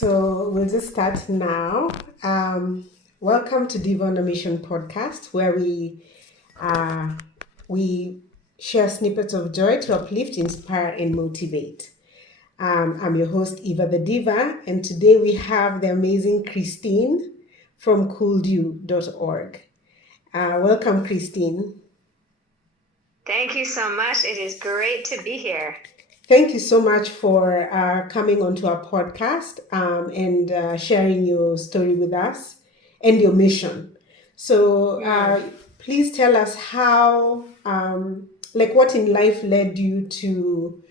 So we'll just start now. Welcome to Diva On A Mission podcast, where we share snippets of joy to uplift, inspire, and motivate. I'm your host, Eva the Diva, and today we have the amazing Christine from CouldYou.org. Welcome, Christine. Thank you so much. It is great to be here. Thank you so much for coming onto our podcast and sharing your story with us and your mission. So please tell us how, what in life led you to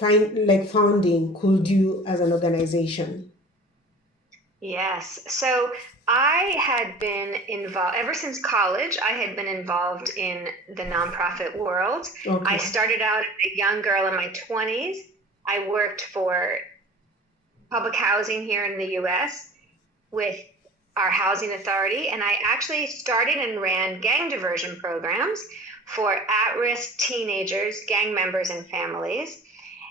founding CouldYou as an organization? Yes. So I had been involved ever since college. I had been involved in the nonprofit world. Okay. I started out as a young girl in my 20s. I worked for public housing here in the U.S. with our housing authority, and I actually started and ran gang diversion programs for at-risk teenagers, gang members, and families.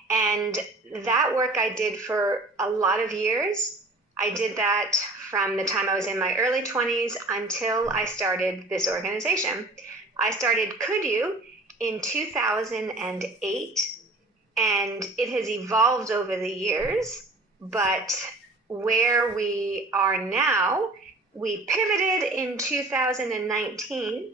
And that work I did for a lot of years. I did that from the time I was in my early 20s until I started this organization. I started CouldYou in 2008, and it has evolved over the years, but where we are now, we pivoted in 2019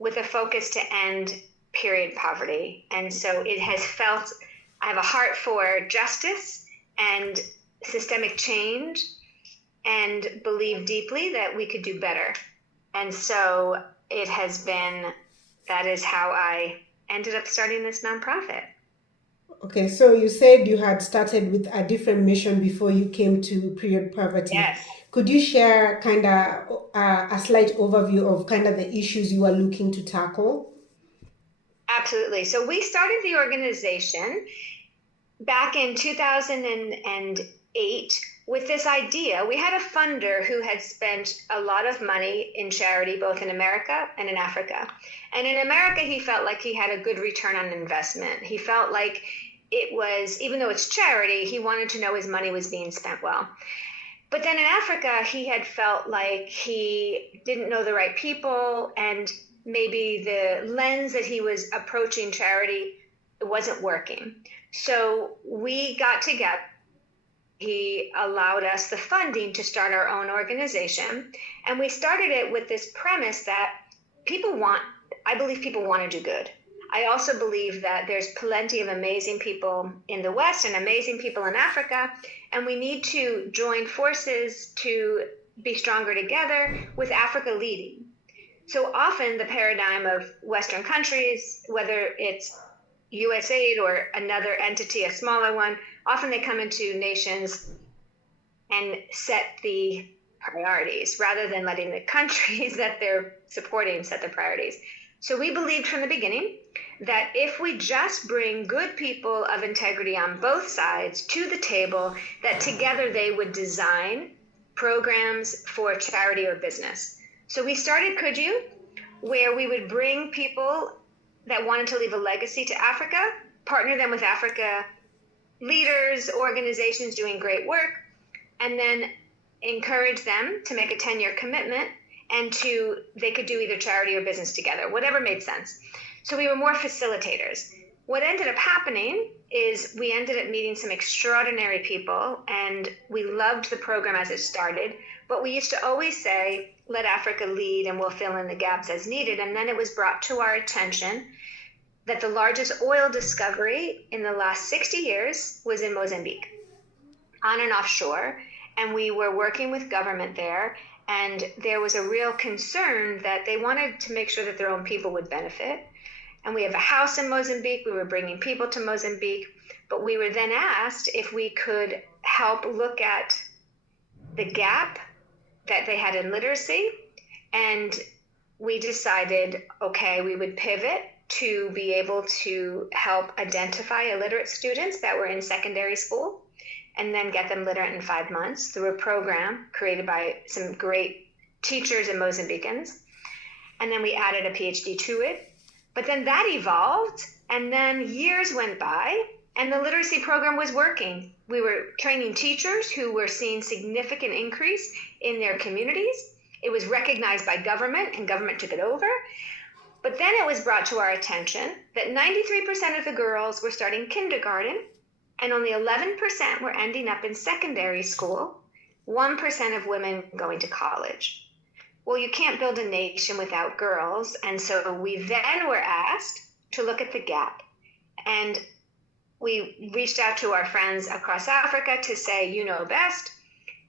with a focus to end period poverty. And so it has felt, I have a heart for justice and systemic change, and believe deeply that we could do better. And so it has been, that is how I ended up starting this nonprofit. Okay, so you said you had started with a different mission before you came to period poverty. Yes. Could you share kind of a slight overview of kind of the issues you are looking to tackle? Absolutely. So we started the organization back in 2008 with this idea. We had a funder who had spent a lot of money in charity, both in America and in Africa. And in America, he felt like he had a good return on investment. He felt like it was, even though it's charity, he wanted to know his money was being spent well. But then in Africa, he had felt like he didn't know the right people, and maybe the lens that he was approaching charity wasn't working. So we got together. He allowed us the funding to start our own organization. And we started it with this premise that I believe people want to do good. I also believe that there's plenty of amazing people in the West and amazing people in Africa, and we need to join forces to be stronger together, with Africa leading. So often the paradigm of Western countries, whether it's USAID or another entity, a smaller one, often they come into nations and set the priorities rather than letting the countries that they're supporting set the priorities. So we believed from the beginning that if we just bring good people of integrity on both sides to the table, that together they would design programs for charity or business. So we started CouldYou, where we would bring people that wanted to leave a legacy to Africa, partner them with Africa leaders, organizations doing great work, and then encourage them to make a 10-year commitment, and they could do either charity or business together, whatever made sense. So we were more facilitators. What ended up happening is we ended up meeting some extraordinary people, and we loved the program as it started, but we used to always say, let Africa lead and we'll fill in the gaps as needed. And then it was brought to our attention that the largest oil discovery in the last 60 years was in Mozambique, on and offshore. And we were working with government there, and there was a real concern that they wanted to make sure that their own people would benefit. And we have a house in Mozambique. We were bringing people to Mozambique, but we were then asked if we could help look at the gap that they had in literacy. And we decided, okay, we would pivot to be able to help identify illiterate students that were in secondary school and then get them literate in 5 months through a program created by some great teachers and Mozambicans. And then we added a PhD to it. But then that evolved, and then years went by, And the literacy program was working. We were training teachers who were seeing significant increase in their communities. It was recognized by government, and government took it over. But then it was brought to our attention that 93% of the girls were starting kindergarten, and only 11% were ending up in secondary school, 1% of women going to college. Well, you can't build a nation without girls, and so we then were asked to look at the gap. And we reached out to our friends across Africa to say, you know best.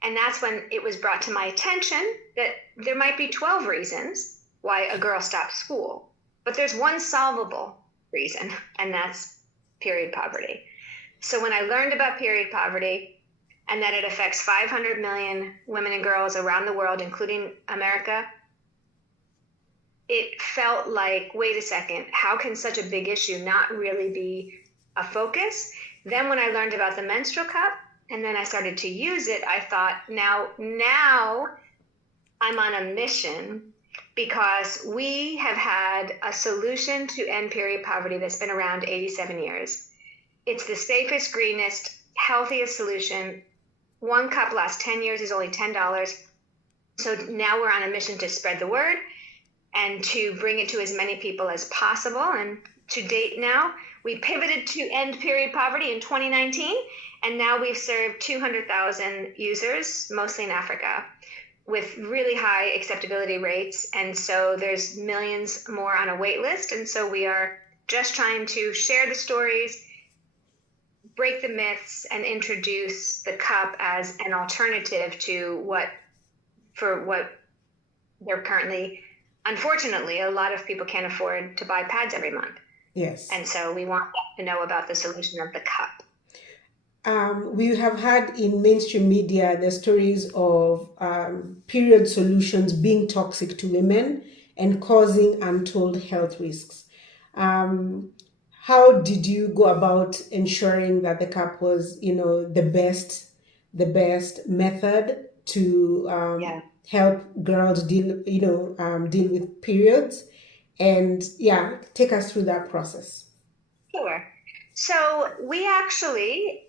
And that's when it was brought to my attention that there might be 12 reasons why a girl stops school. But there's one solvable reason, and that's period poverty. So when I learned about period poverty and that it affects 500 million women and girls around the world, including America, it felt like, wait a second, how can such a big issue not really be a focus? Then when I learned about the menstrual cup and then I started to use it, I thought, now I'm on a mission, because we have had a solution to end period poverty that's been around 87 years. It's the safest, greenest, healthiest solution. One cup lasts 10 years, is only $10. So now we're on a mission to spread the word and to bring it to as many people as possible. And to date now, we pivoted to end period poverty in 2019, and now we've served 200,000 users, mostly in Africa, with really high acceptability rates. And so there's millions more on a wait list. And so we are just trying to share the stories, break the myths, and introduce the cup as an alternative to what they're currently, unfortunately, a lot of people can't afford to buy pads every month. Yes. And so we want them to know about the solution of the cup. We have had in mainstream media the stories of period solutions being toxic to women and causing untold health risks. How did you go about ensuring that the cup was, the best method to help girls deal with periods? And take us through that process. Sure. So we actually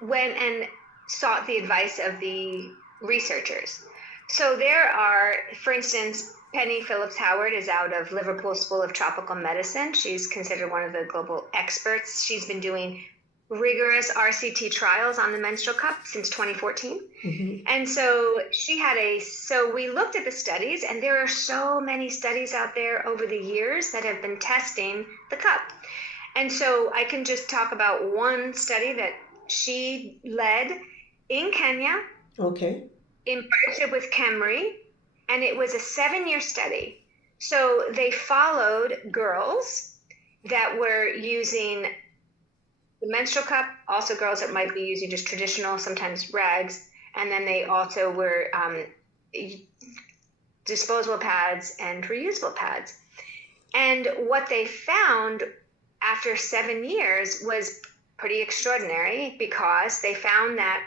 went and sought the advice of the researchers. So there are, for instance, Penny Phillips Howard is out of Liverpool School of Tropical Medicine. She's considered one of the global experts. She's been doing rigorous RCT trials on the menstrual cup since 2014. Mm-hmm. And so so we looked at the studies, and there are so many studies out there over the years that have been testing the cup. And so I can just talk about one study that she led in Kenya. Okay. In partnership with KEMRI, and it was a 7-year study. So they followed girls that were using the menstrual cup, also girls that might be using just traditional, sometimes rags, and then they also were disposable pads and reusable pads. And what they found after 7 years was pretty extraordinary, because they found that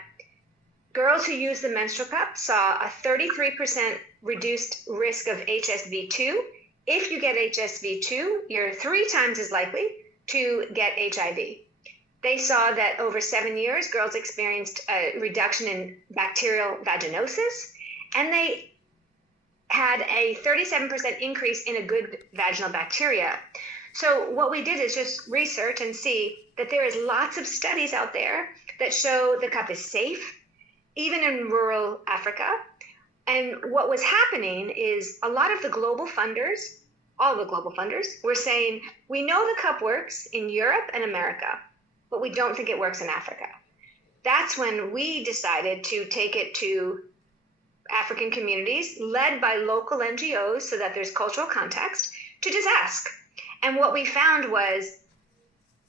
girls who used the menstrual cup saw a 33% reduced risk of HSV2. If you get HSV2, you're 3 times as likely to get HIV. They saw that over 7 years, girls experienced a reduction in bacterial vaginosis, and they had a 37% increase in a good vaginal bacteria. So what we did is just research and see that there is lots of studies out there that show the cup is safe, even in rural Africa. And what was happening is a lot of the global funders, all the global funders, were saying, we know the cup works in Europe and America, but we don't think it works in Africa. That's when we decided to take it to African communities led by local NGOs so that there's cultural context to just ask. And what we found was,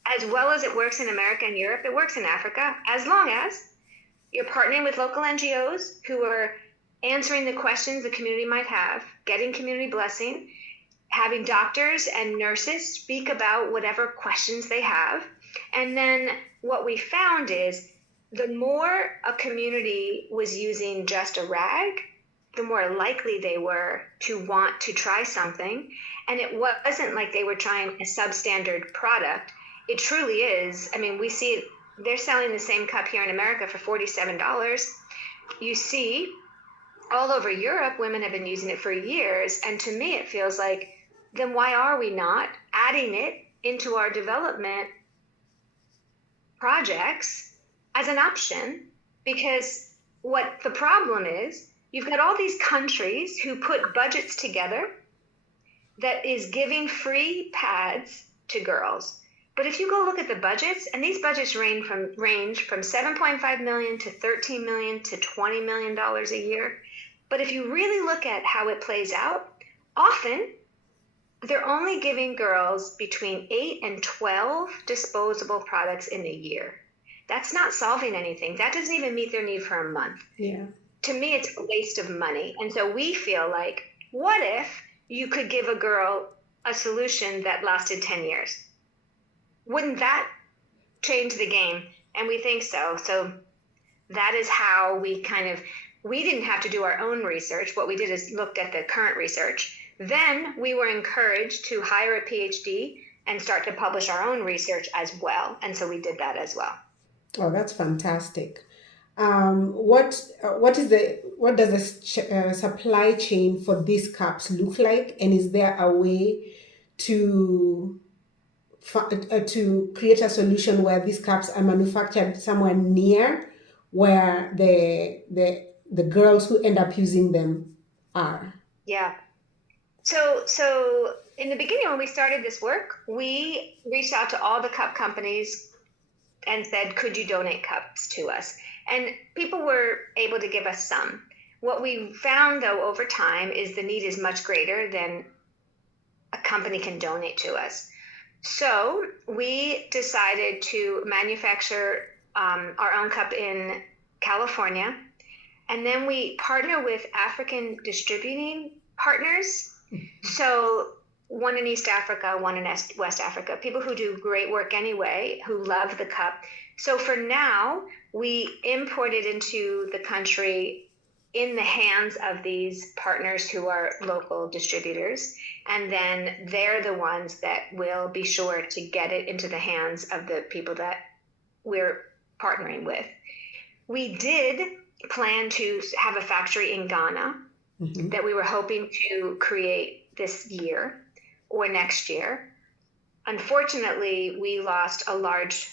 as well as it works in America and Europe, it works in Africa, as long as you're partnering with local NGOs who are answering the questions the community might have, getting community blessing, having doctors and nurses speak about whatever questions they have. And then what we found is the more a community was using just a rag, the more likely they were to want to try something. And it wasn't like they were trying a substandard product. it truly is. I mean, we see it, they're selling the same cup here in America for $47. You see, all over Europe, women have been using it for years. And to me, it feels like, then why are we not adding it into our development projects as an option? Because what the problem is, you've got all these countries who put budgets together that is giving free pads to girls. But if you go look at the budgets, and these budgets range from $7.5 million to $13 million to $20 million a year. But if you really look at how it plays out, often they're only giving girls between 8 and 12 disposable products in a year. That's not solving anything. That doesn't even meet their need for a month. Yeah. To me, it's a waste of money. And so we feel like, what if you could give a girl a solution that lasted 10 years? Wouldn't that change the game? And we think so. So that is how we didn't have to do our own research. What we did is looked at the current research. Then we were encouraged to hire a PhD and start to publish our own research as well. And so we did that as well. Oh, that's fantastic. What does the supply chain for these cups look like? And is there a way to create a solution where these cups are manufactured somewhere near where the girls who end up using them are? Yeah. So in the beginning, when we started this work, we reached out to all the cup companies and said, could you donate cups to us? And people were able to give us some. What we found, though, over time is the need is much greater than a company can donate to us. So we decided to manufacture our own cup in California. And then we partner with African distributing partners. So one in East Africa, one in West Africa, people who do great work anyway, who love the cup. So for now, we import it into the country in the hands of these partners who are local distributors. And then they're the ones that will be sure to get it into the hands of the people that we're partnering with. We did plan to have a factory in Ghana that we were hoping to create this year or next year. Unfortunately, we lost a large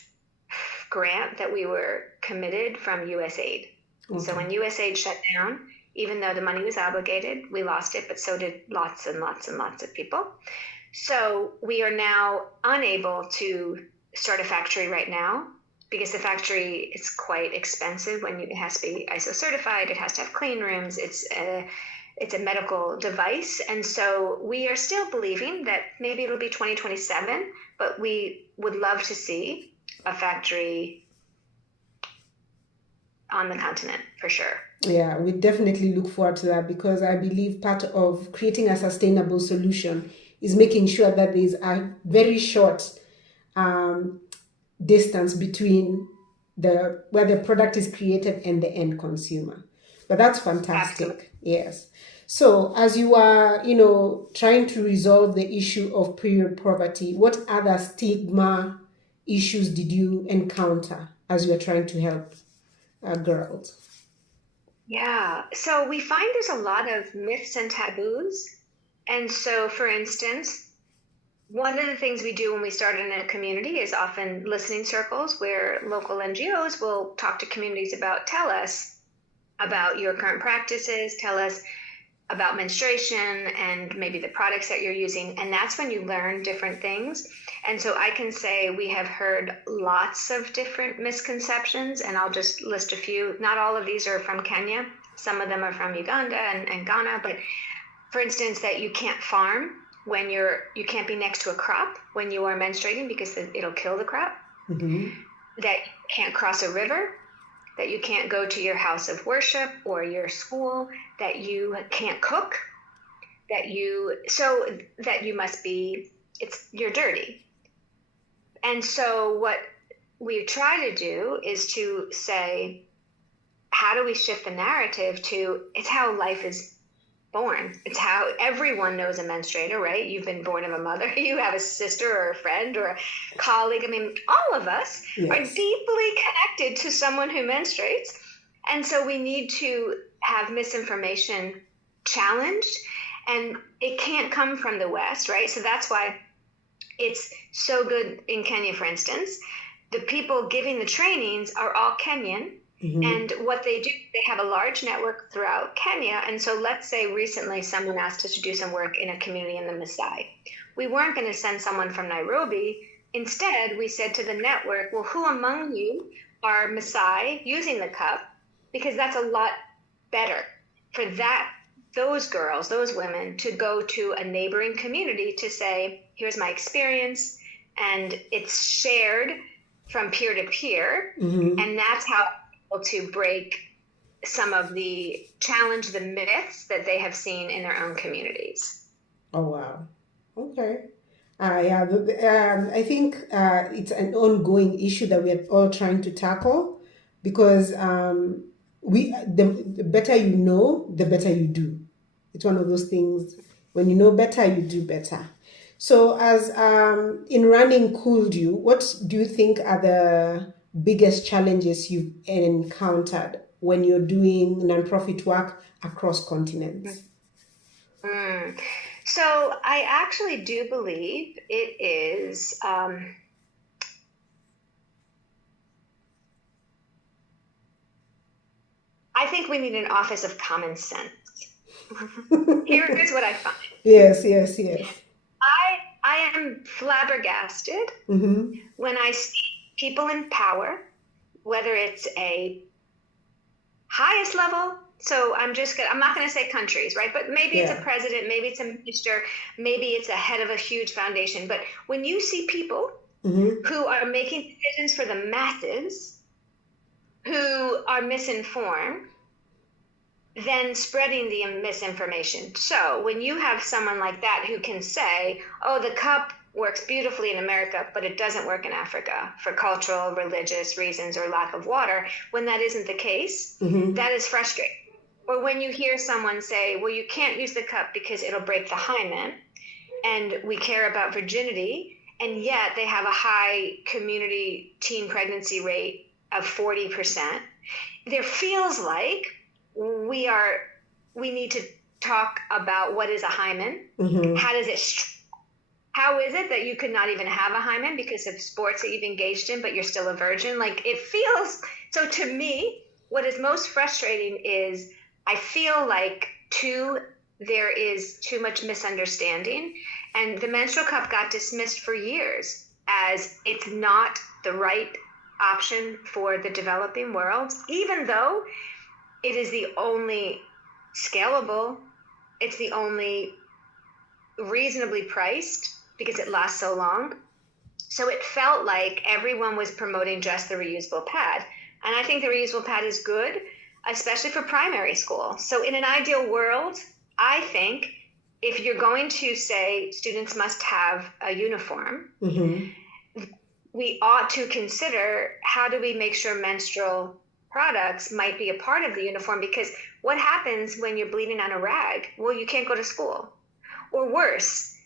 grant that we were committed from USAID. Okay. So when USAID shut down, even though the money was obligated, we lost it, but so did lots and lots and lots of people. So we are now unable to start a factory right now because the factory is quite expensive. It has to be ISO certified, it has to have clean rooms, it's a medical device. And so we are still believing that maybe it'll be 2027, but we would love to see a factory on the continent for sure. Yeah, we definitely look forward to that because I believe part of creating a sustainable solution is making sure that there's a very short distance between where the product is created and the end consumer. But that's fantastic. Absolutely. Yes. So as you are, trying to resolve the issue of period poverty, what other stigma issues did you encounter as you are trying to help girls? Yeah, so we find there's a lot of myths and taboos. And so, for instance, one of the things we do when we start in a community is often listening circles where local NGOs will talk to communities about, tell us about your current practices, tell us about menstruation and maybe the products that you're using. And that's when you learn different things. And so I can say we have heard lots of different misconceptions, and I'll just list a few. Not all of these are from Kenya. Some of them are from Uganda and Ghana. But for instance, that you can't farm when you can't be next to a crop when you are menstruating because it'll kill the crop. Mm-hmm. That you can't cross a river, that you can't go to your house of worship or your school, that you can't cook, that you must be, you're dirty. And so what we try to do is to say, how do we shift the narrative to, it's how life is born. It's how everyone knows a menstruator, right? You've been born of a mother. You have a sister or a friend or a colleague. I mean, all of us are deeply connected to someone who menstruates. And so we need to have misinformation challenged, and it can't come from the West, right? So that's why it's so good in Kenya, for instance. The people giving the trainings are all Kenyan. Mm-hmm. And what they do, they have a large network throughout Kenya. And so let's say recently someone asked us to do some work in a community in the Maasai. We weren't going to send someone from Nairobi. Instead, we said to the network, well, who among you are Maasai using the cup? Because that's a lot better for those girls, those women, to go to a neighboring community to say, here's my experience, and it's shared from peer to peer. Mm-hmm. And that's how to break some of the myths that they have seen in their own communities. Oh, wow. Okay. I think it's an ongoing issue that we are all trying to tackle, because the better you know, the better you do. It's one of those things, when you know better, you do better. So as in running CouldYou, what do you think are the biggest challenges you've encountered when you're doing nonprofit work across continents? So I actually do believe it is I think we need an office of common sense. Here's what I find. Yes. I am flabbergasted mm-hmm. when I see people in power, whether it's a highest level. So I'm not going to say countries, right? But maybe it's a president, maybe it's a minister, maybe it's a head of a huge foundation. But when you see people mm-hmm. who are making decisions for the masses, who are misinformed, then spreading the misinformation. So when you have someone like that who can say, oh, the cup works beautifully in America, but it doesn't work in Africa for cultural, religious reasons or lack of water, when that isn't the case, mm-hmm. that is frustrating. Or when you hear someone say, well, you can't use the cup because it'll break the hymen, and we care about virginity, and yet they have a high community teen pregnancy rate of 40%. There feels like we need to talk about what is a hymen. Mm-hmm. How is it that you could not even have a hymen because of sports that you've engaged in, but you're still a virgin? Like, it feels, so to me, what is most frustrating is I feel like there is too much misunderstanding, and the menstrual cup got dismissed for years as it's not the right option for the developing world, even though it is the only scalable, it's the only reasonably priced because it lasts so long. So it felt like everyone was promoting just the reusable pad. And I think the reusable pad is good, especially for primary school. So in an ideal world, I think if you're going to say students must have a uniform, mm-hmm. we ought to consider how do we make sure menstrual products might be a part of the uniform, because what happens when you're bleeding on a rag? Well, you can't go to school. Or worse,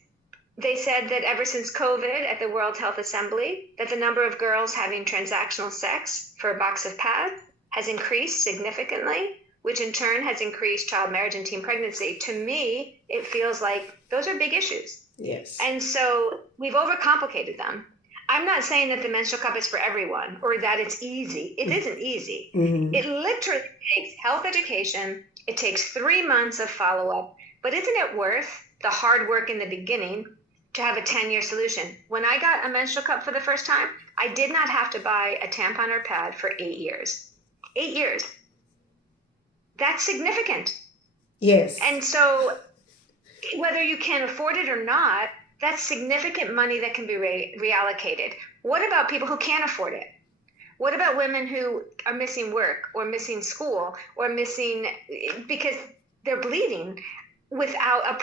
they said that ever since COVID at the World Health Assembly, that the number of girls having transactional sex for a box of pads has increased significantly, which in turn has increased child marriage and teen pregnancy. To me, it feels like those are big issues. Yes. And so we've overcomplicated them. I'm not saying that the menstrual cup is for everyone or that it's easy. It isn't easy. Mm-hmm. It literally takes health education. It takes 3 months of follow-up. But isn't it worth the hard work in the beginning to have a 10-year solution? When I got a menstrual cup for the first time, I did not have to buy a tampon or pad for 8 years. 8 years. That's significant. Yes. And so whether you can afford it or not, that's significant money that can be reallocated. What about people who can't afford it? What about women who are missing work or missing school or missing because they're bleeding without a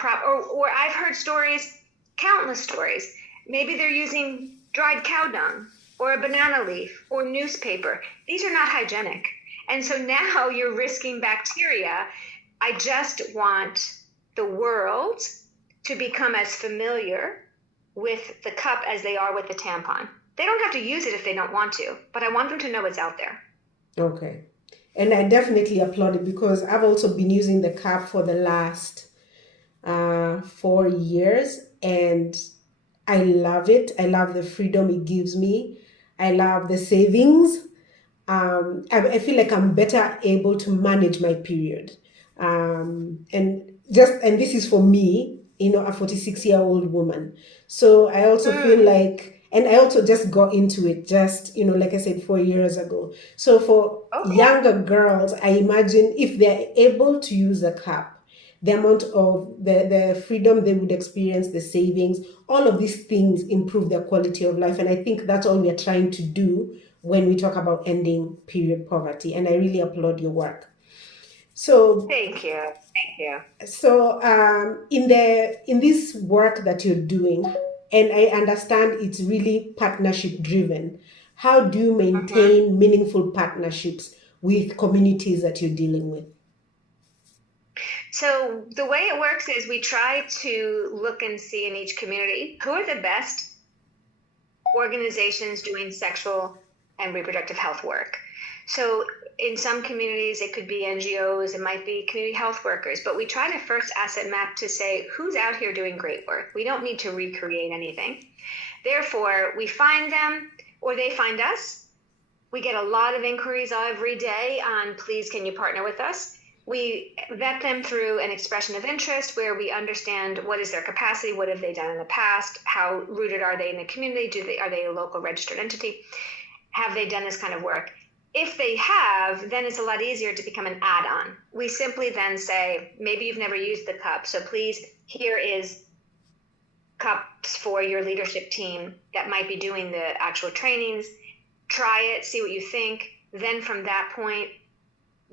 or I've heard stories, countless stories. Maybe they're using dried cow dung or a banana leaf or newspaper. These are not hygienic. And so now you're risking bacteria. I just want the world to become as familiar with the cup as they are with the tampon. They don't have to use it if they don't want to, but I want them to know it's out there. Okay. And I definitely applaud it because I've also been using the cup for the last 4 years, and I love it. I love the freedom it gives me. I love the savings. I feel like I'm better able to manage my period. And this is for me, a 46-year-old woman. So I also feel like, and I also just got into it just, like I said, 4 years ago. So for younger girls, I imagine if they're able to use a cup, the amount of the freedom they would experience, the savings, all of these things improve their quality of life. And I think that's all we're trying to do when we talk about ending period poverty. And I really applaud your work. So Thank you. Thank you. So in this work that you're doing, and I understand it's really partnership driven, how do you maintain meaningful partnerships with communities that you're dealing with? So the way it works is we try to look and see in each community who are the best organizations doing sexual and reproductive health work. So in some communities, it could be NGOs, it might be community health workers, but we try to first asset map to say who's out here doing great work. We don't need to recreate anything. Therefore, we find them or they find us. We get a lot of inquiries every day on, please, can you partner with us? We vet them through an expression of interest where we understand what is their capacity, what have they done in the past, how rooted are they in the community, are they a local registered entity, have they done this kind of work? If they have, then it's a lot easier to become an add-on. We simply then say, maybe you've never used the cup, so please, here is cups for your leadership team that might be doing the actual trainings. Try it, see what you think. Then from that point,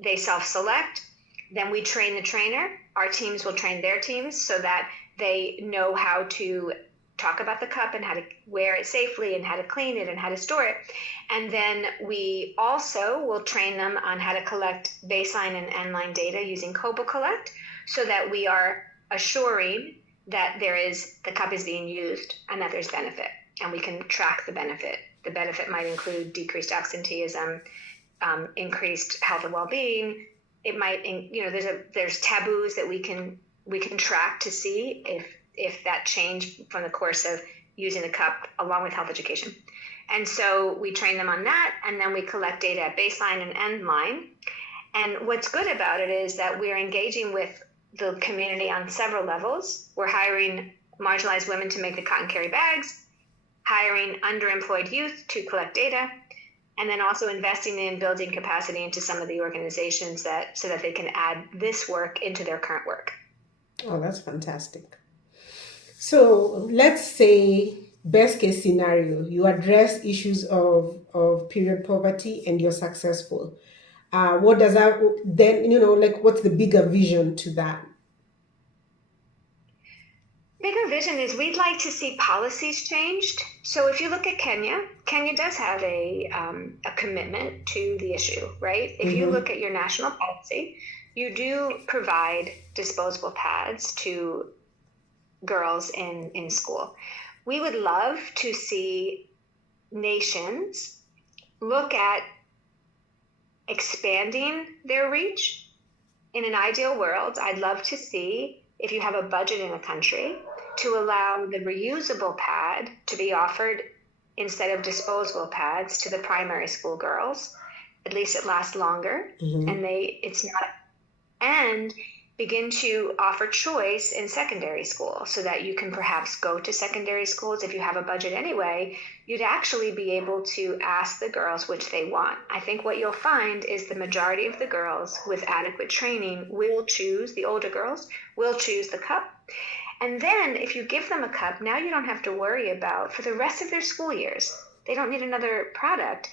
they self-select. Then we train the trainer. Our teams will train their teams so that they know how to talk about the cup and how to wear it safely and how to clean it and how to store it. And then we also will train them on how to collect baseline and end-line data using CouldYou so that we are assuring that the cup is being used and that there's benefit, and we can track the benefit. The benefit might include decreased absenteeism, increased health and well-being. It might, there's taboos that we can track to see if that changed from the course of using the cup along with health education. And so we train them on that, and then we collect data at baseline and end line. And what's good about it is that we're engaging with the community on several levels. We're hiring marginalized women to make the cotton carry bags, hiring underemployed youth to collect data, and then also investing in building capacity into some of the organizations so that they can add this work into their current work. Oh, that's fantastic. So let's say best case scenario, you address issues of period poverty and you're successful. What does that then, what's the bigger vision to that? Bigger vision is we'd like to see policies changed. So if you look at Kenya does have a commitment to the issue, right? If you look at your national policy, you do provide disposable pads to girls in school. We would love to see nations look at expanding their reach. In an ideal world, I'd love to see, if you have a budget in a country, to allow the reusable pad to be offered instead of disposable pads to the primary school girls. At least it lasts longer, and begin to offer choice in secondary school so that you can perhaps go to secondary schools. If you have a budget anyway, you'd actually be able to ask the girls which they want. I think what you'll find is the majority of the girls with adequate training will choose, the older girls will choose the cup. And then if you give them a cup, now you don't have to worry about, for the rest of their school years, they don't need another product.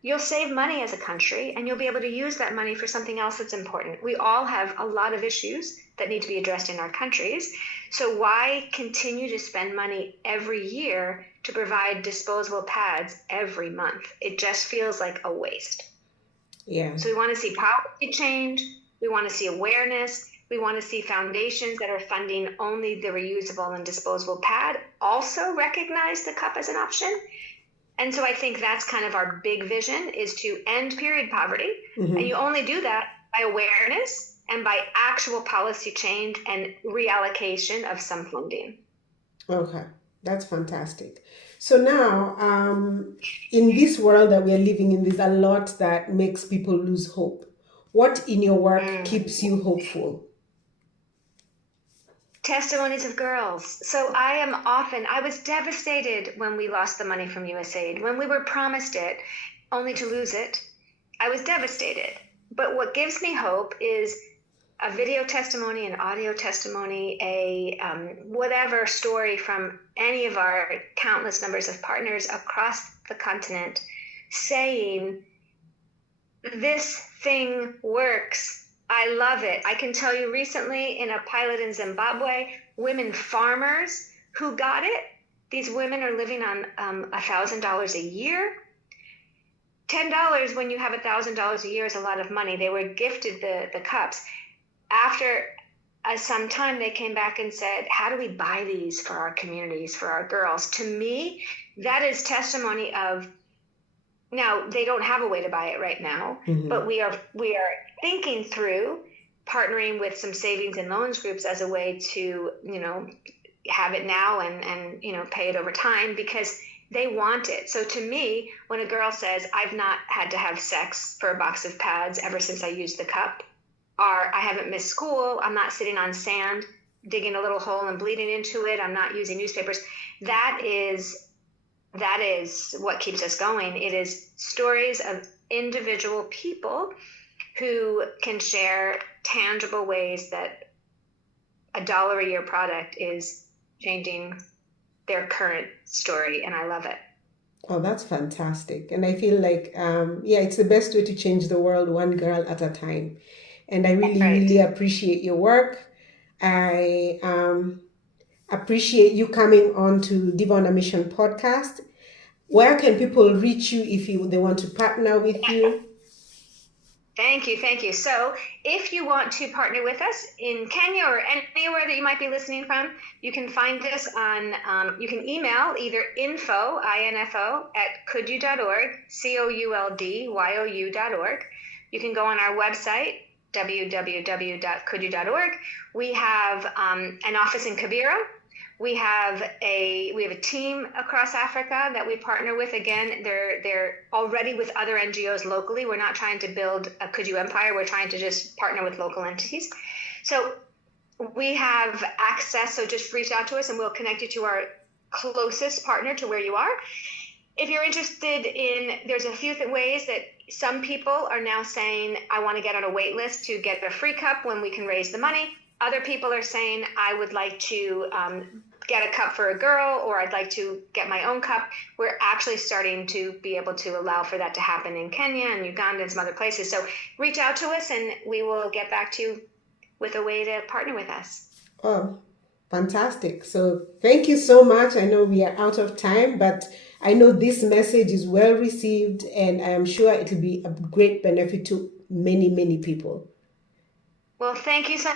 You'll save money as a country, and you'll be able to use that money for something else that's important. We all have a lot of issues that need to be addressed in our countries. So why continue to spend money every year to provide disposable pads every month? It just feels like a waste. Yeah. So we want to see policy change. We want to see awareness. We want to see foundations that are funding only the reusable and disposable pad also recognize the cup as an option. And so I think that's kind of our big vision, is to end period poverty. And you only do that by awareness and by actual policy change and reallocation of some funding. Okay, that's fantastic. So now, in this world that we are living in, there's a lot that makes people lose hope. What in your work keeps you hopeful? Testimonies of girls. So I was devastated when we lost the money from USAID, when we were promised it, only to lose it. I was devastated. But what gives me hope is a video testimony, an audio testimony, whatever story from any of our countless numbers of partners across the continent saying, this thing works. I love it. I can tell you recently in a pilot in Zimbabwe, women farmers who got it, these women are living on $1,000 a year. $10 when you have $1,000 a year is a lot of money. They were gifted the cups. After some time, they came back and said, how do we buy these for our communities, for our girls? To me, that is testimony of, now they don't have a way to buy it right now, but we are thinking through partnering with some savings and loans groups as a way to, have it now and pay it over time, because they want it. So to me, when a girl says, I've not had to have sex for a box of pads ever since I used the cup, or I haven't missed school, I'm not sitting on sand, digging a little hole and bleeding into it, I'm not using newspapers, that is what keeps us going. It is stories of individual people who can share tangible ways that $1 a year product is changing their current story, and I love it. Oh, that's fantastic. And I feel like, it's the best way to change the world, one girl at a time. And I really, really appreciate your work. I appreciate you coming on to Diva On A Mission podcast. Where can people reach you if they want to partner with you? Thank you. So if you want to partner with us in Kenya or anywhere that you might be listening from, you can find us on, you can email either info, at CouldYou.org, CouldYou.org. You can go on our website, www.CouldYou.org. We have an office in Kibera. We have a team across Africa that we partner with. Again, they're already with other NGOs locally. We're not trying to build a CouldYou empire. We're trying to just partner with local entities. So we have access. So just reach out to us and we'll connect you to our closest partner to where you are. If you're interested there's a few ways that some people are now saying, I want to get on a wait list to get a free cup when we can raise the money. Other people are saying, I would like to get a cup for a girl, or I'd like to get my own cup. We're actually starting to be able to allow for that to happen in Kenya and Uganda and some other places. So reach out to us and we will get back to you with a way to partner with us. Oh, fantastic. So thank you so much. I know we are out of time, but I know this message is well received and I am sure it will be a great benefit to many, many people. Well, thank you so